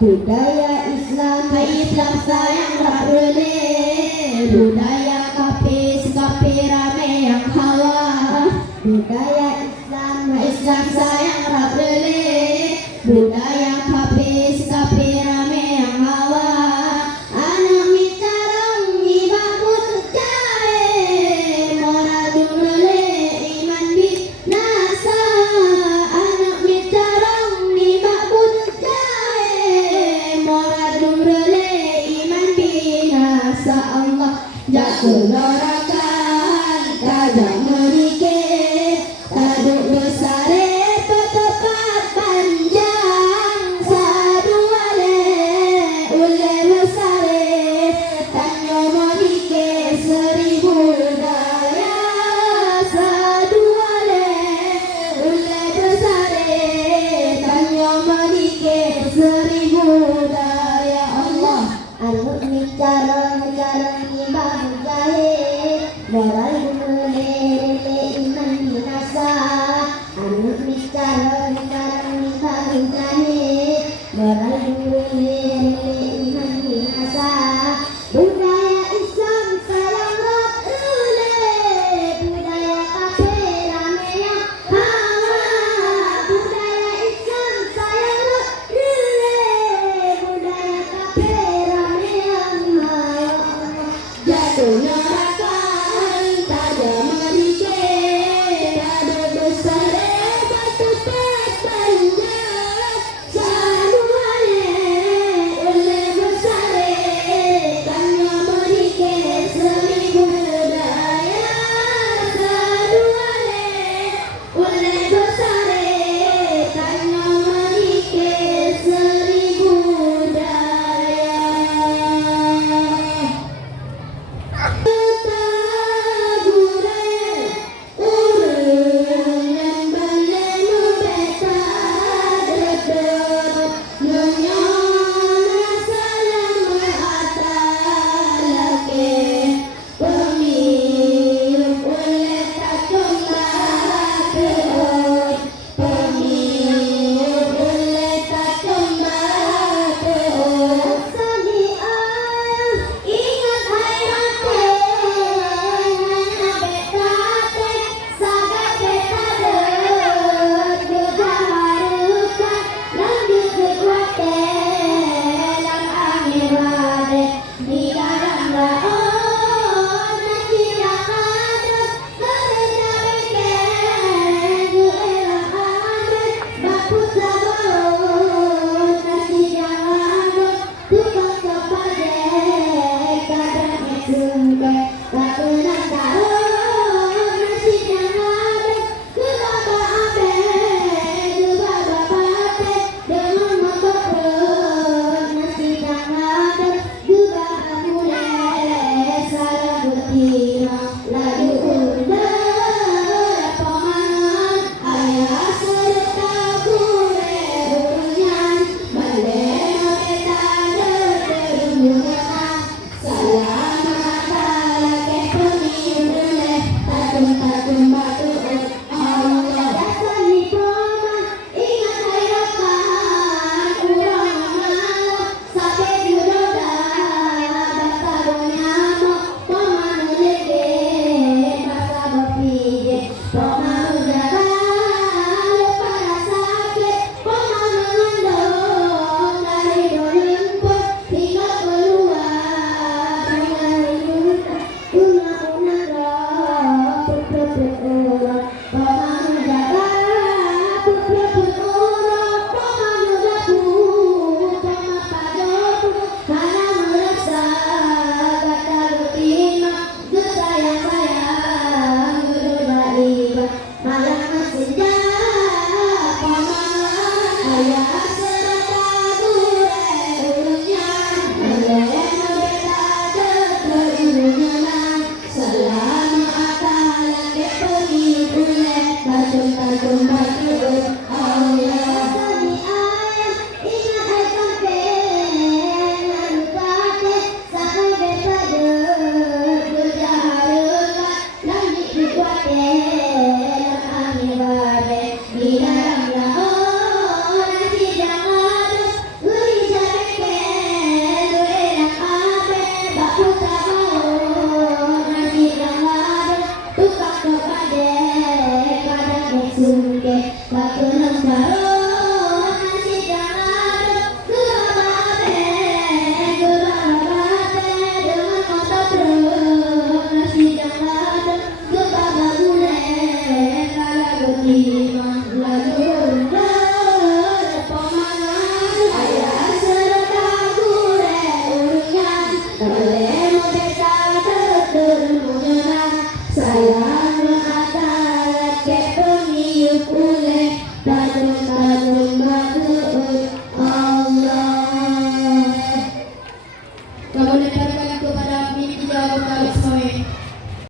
budaya Islam sayang rarele, budaya kafir rame yang hawa, budaya Islam sayang rarele, budaya kafir rame yang hawa. Anak mitarang ibabut jae, moral dumrele iman binasa. Anak mitarang ibabut jae, moral dumrele iman binasa. Allah jatuh neraka kajang merike, taduk besare petepat panjang saduale ule besare tanyo monike seribu daya saduale ule besare tanyo monike seribu daya. Allah anu micareng ibang jahe, moral dumrele iman binasa. Anu bicara ibang jahe, moral dumrele iman binasa. Budaya Islam sayang rarele, budaya kafir rame yang hawa. Budaya Islam sayang rarele, budaya kafir rame yang hawa. Jatuh neraka tajam merike, taduk besare petepat panjang saduale ule Kamu menempatkan kepada mimpi jauh kami semua.